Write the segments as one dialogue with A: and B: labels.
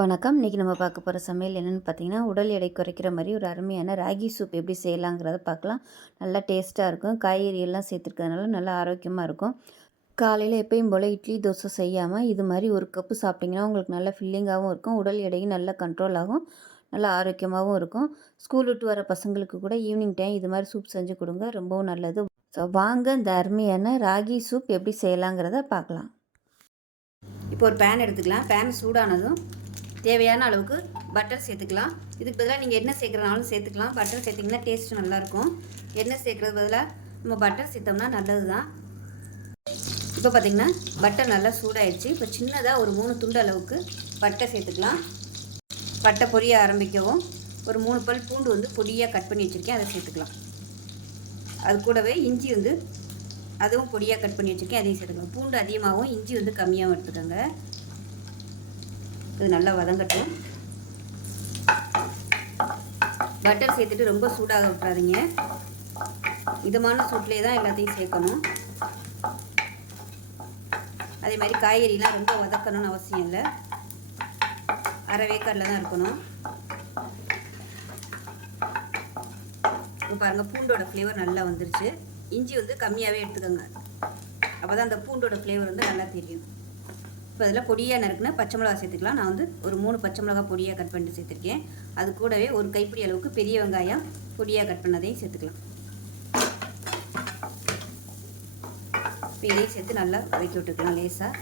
A: வணக்கம். இன்றைக்கி நம்ம பார்க்க போகிற சமையல் என்னென்னு பார்த்தீங்கன்னா உடல் எடை குறைக்கிற மாதிரி ஒரு அருமையான ராகி சூப் எப்படி செய்யலாங்கிறத பார்க்கலாம். நல்லா டேஸ்ட்டாக இருக்கும். காய்கறி எல்லாம் சேர்த்துருக்கிறதுனால நல்லா ஆரோக்கியமாக இருக்கும். காலையில் எப்பயும் போல் இட்லி தோசை செய்யாமல் இது மாதிரி ஒரு கப்பு சாப்பிட்டிங்கன்னா உங்களுக்கு நல்லா ஃபில்லிங்காகவும் இருக்கும். உடல் எடையும் நல்லா கண்ட்ரோல் ஆகும். நல்லா ஆரோக்கியமாகவும் இருக்கும். ஸ்கூல் விட்டு வர பசங்களுக்கு கூட ஈவினிங் டைம் இது மாதிரி சூப் செஞ்சு கொடுங்க. ரொம்பவும் நல்லது. ஸோ வாங்க இந்த அருமையான ராகி சூப் எப்படி செய்யலாங்கிறத பார்க்கலாம்.
B: இப்போ ஒரு பேன் எடுத்துக்கலாம். பேன் சூடானதும் தேவையான அளவுக்கு பட்டர் சேர்த்துக்கலாம். இதுக்கு பதிலாக நீங்கள் என்ன சேர்க்குறனாலும் சேர்த்துக்கலாம். பட்டர் சேர்த்திங்கன்னா டேஸ்ட் நல்லாயிருக்கும். எண்ணெய் சேர்க்குறது பதிலாக நம்ம பட்டர் சேர்த்தோம்னா நல்லது தான் இப்போ பார்த்திங்கன்னா பட்டர் நல்லா சூடாயிடுச்சு. இப்போ சின்னதாக ஒரு மூணு துண்டு அளவுக்கு பட்டை சேர்த்துக்கலாம். பட்டை பொரிய ஆரம்பிக்கவும். ஒரு மூணு பல் பூண்டு வந்து பொடியாக கட் பண்ணி வச்சுருக்கேன். அதை சேர்த்துக்கலாம். அது கூடவே இஞ்சி வந்து அதுவும் பொடியாக கட் பண்ணி வச்சுருக்கேன். அதையும் சேர்த்துக்கலாம். பூண்டு அதிகமாகவும் இஞ்சி வந்து கம்மியாகவும் எடுத்துக்கோங்க. இது நல்லா வதங்கட்டும். பட்டர் சேர்த்துட்டு ரொம்ப சூடாக விட்டுறாதீங்க. இதமான சூட்லேயே தான் எல்லாத்தையும் சேர்க்கணும். அதே மாதிரி காய்கறிலாம் ரொம்ப வதக்கணும்னு அவசியம் இல்லை. அரை வேக்கரில் தான் இருக்கணும். இப்போ பாருங்கள் பூண்டோட ஃப்ளேவர் நல்லா வந்துருச்சு. இஞ்சி வந்து கம்மியாகவே எடுத்துக்கோங்க. அப்போ தான் அந்த பூண்டோட ஃப்ளேவர் வந்து நல்லா தெரியும். இப்போ அதில் பொடியாக நறுக்குனா பச்சை மிளகா சேர்த்துக்கலாம். நான் வந்து ஒரு மூணு பச்சை மிளகா பொடியாக கட் பண்ணிட்டு சேர்த்துருக்கேன். அது கூடவே ஒரு கைப்பிடி அளவுக்கு பெரிய வெங்காயம் பொடியாக கட் பண்ணதையும் சேர்த்துக்கலாம். இப்போ இதையும் சேர்த்து நல்லா வதக்கி விட்டுக்கலாம் லேசாக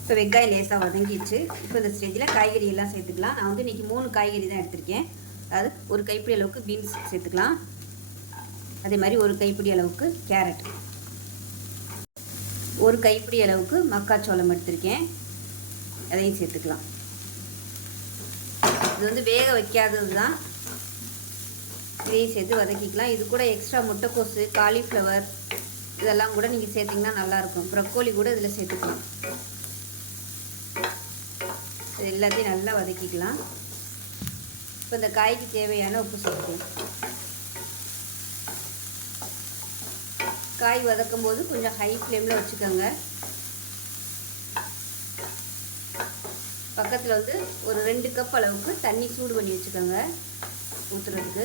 B: இப்போ வெங்காயம் லேசாக வதங்கிடுச்சு. இப்போ இந்த ஸ்டேஜில் காய்கறி எல்லாம் சேர்த்துக்கலாம். நான் வந்து இன்றைக்கி மூணு காய்கறி தான் எடுத்திருக்கேன். அதாவது ஒரு கைப்பிடி அளவுக்கு பீன்ஸ் சேர்த்துக்கலாம். அதே மாதிரி ஒரு கைப்பிடி அளவுக்கு கேரட். ஒரு கைப்பிடி அளவுக்கு மக்காச்சோளம் எடுத்திருக்கேன். அதையும் சேர்த்துக்கலாம். இது வந்து வேக வைக்காதது தான். இதையும் சேர்த்து வதக்கிக்கலாம். இது கூட எக்ஸ்ட்ரா முட்டைக்கோசு காலிஃப்ளவர் இதெல்லாம் கூட நீங்கள் சேர்த்திங்கன்னா நல்லாயிருக்கும். ப்ரக்கோலி கூட இதில் சேர்த்துக்கலாம். இது எல்லாத்தையும் நல்லா வதக்கிக்கலாம். இப்போ இந்த காய்க்கு தேவையான உப்பு சேர்த்துக்கலாம். காய் வதக்கும் போது கொஞ்சம் ஹை ஃப்ளேமில் வச்சுக்கோங்க. பக்கத்தில் வந்து ஒரு ரெண்டு கப் அளவுக்கு தண்ணி சூடு பண்ணி வச்சுக்கோங்க ஊற்றுறதுக்கு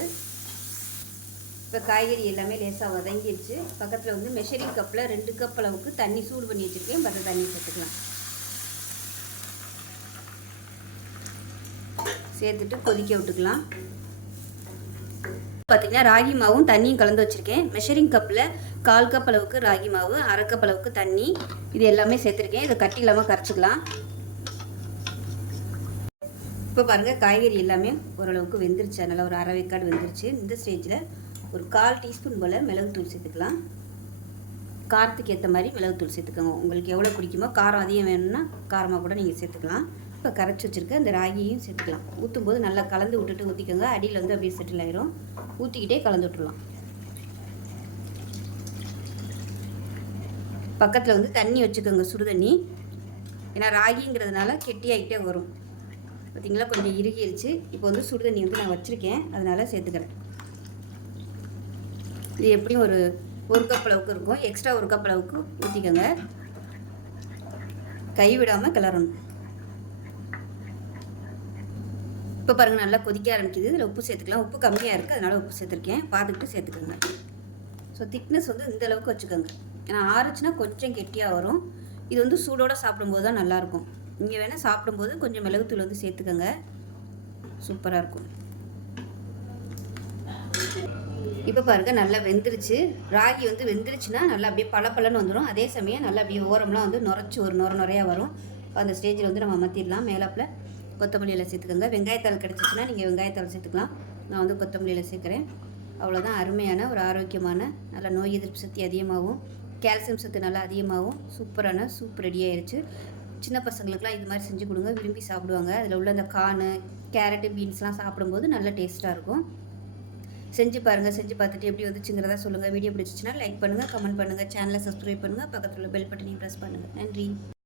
B: இப்போ காய்கறி எல்லாமே லேசாக வதங்கிடுச்சு பக்கத்தில் வந்து மெஷரிங் கப்பில் ரெண்டு கப் அளவுக்கு தண்ணி சூடு பண்ணி வச்சுருக்கேன். பத்த தண்ணி சேர்த்துக்கலாம். சேர்த்துட்டு கொதிக்க விட்டுக்கலாம். பார்த்திங்கன்னா ராகி மாவும் தண்ணியும் கலந்து வச்சுருக்கேன். மெஷரிங் கப்பில் கால் கப் அளவுக்கு ராகி மாவு அரை கப் அளவுக்கு தண்ணி இது எல்லாமே சேர்த்துருக்கேன். இதை கட்டி இல்லாமல் கரைச்சிக்கலாம். இப்போ பாருங்கள் காய்கறி எல்லாமே ஓரளவுக்கு வெந்துருச்சு. அதனால் ஒரு அரை வேக்காடு வெந்துருச்சு. இந்த ஸ்டேஜில் ஒரு கால் டீஸ்பூன் போல் மிளகுத்தூள் சேர்த்துக்கலாம். காரத்துக்கு ஏற்ற மாதிரி மிளகுத்தூள் சேர்த்துக்கோங்க. உங்களுக்கு எவ்வளோ பிடிக்குமோ காரம் அதிகம் வேணும்னா காரமாக கூட நீங்கள் சேர்த்துக்கலாம். இப்போ கரைச்சி வச்சுருக்க அந்த ராகியையும் சேர்த்துக்கலாம். ஊற்றும் போது நல்லா கலந்து விட்டுட்டு ஊற்றிக்கோங்க அடியில் வந்து அப்படியே செட்டில் ஆயிரும். ஊற்றிக்கிட்டே கலந்து விட்டுடலாம் பக்கத்தில் வந்து தண்ணி வச்சுக்கோங்க சுடு தண்ணி. ஏன்னா ராகிங்கிறதுனால கெட்டியாகிட்டே வரும். பார்த்திங்களா கொஞ்சம் இறுகிருச்சு. இப்போ வந்து சுடு தண்ணி வந்து நான் வச்சுருக்கேன். அதனால் சேர்த்துக்கிறேன். இது எப்படியும் ஒரு ஒரு கப் அளவுக்கு இருக்கும். எக்ஸ்ட்ரா ஒரு கப் அளவுக்கு ஊற்றிக்கோங்க கைவிடாமல் கிளறணும். இப்போ பாருங்கள் நல்லா கொதிக்க ஆரம்பிக்குது. இதில் உப்பு சேர்த்துக்கலாம். உப்பு கம்மியாக இருக்குது அதனால் உப்பு சேர்த்துருக்கேன். பார்த்துக்கிட்டு சேர்த்துக்கோங்க. ஸோ திக்னஸ் வந்து இந்த அளவுக்கு வச்சுக்கோங்க. ஏன்னா ஆறுச்சுன்னா கொஞ்சம் கெட்டியாக வரும். இது வந்து சூடோடு சாப்பிடும்போது தான் நல்லாயிருக்கும். நீங்கள் வேணால் சாப்பிடும்போது கொஞ்சம் மிளகுத்தூள் வந்து சேர்த்துக்கோங்க. சூப்பராக இருக்கும். இப்போ பாருங்கள் நல்லா வெந்துருச்சு. ராகி வந்து வெந்துருச்சுன்னா நல்லா அப்படியே பளபளன்னு வந்துடும் அதே சமயம் நல்லா அப்படியே ஓரம்லாம் வந்து நுரைச்சி ஒரு நுர நுறையாக வரும். அந்த ஸ்டேஜில் வந்து நம்ம மாற்றிடலாம் மேலாப்பில் கொத்தமல்லியில் சேர்த்துக்கோங்க. வெங்காயத்தால் கிடச்சிச்சின்னா நீங்கள் வெங்காயத்தால் சேர்த்துக்கலாம். நான் வந்து கொத்தமல்லியில் சேர்க்குறேன். அவ்வளோதான் அருமையான ஒரு ஆரோக்கியமான நல்ல நோய் எதிர்ப்பு சக்தி அதிகமாகவும் கால்சியம் சத்து நல்லா அதிகமாகவும் சூப்பரான சூப் ரெடி ஆயிடுச்சு சின்ன பசங்களுக்குலாம் இது மாதிரி செஞ்சு கொடுங்க. விரும்பி சாப்பிடுவாங்க. அதில் உள்ள அந்த கானு கேரட்டு பீன்ஸ்லாம் சாப்பிடும்போது நல்ல டேஸ்ட்டாக இருக்கும். செஞ்சு பாருங்கள் செஞ்சு பார்த்துட்டு எப்படி வந்துச்சுங்கிறதா சொல்லுங்கள் வீடியோ பிடிச்சிச்சின்னா லைக் பண்ணுங்கள் கமெண்ட் பண்ணுங்கள் சேனலை சப்ஸ்கிரைப் பண்ணுங்கள் பக்கத்தில் உள்ள பெல் பட்டனையும் ப்ரெஸ் பண்ணுங்கள் நன்றி.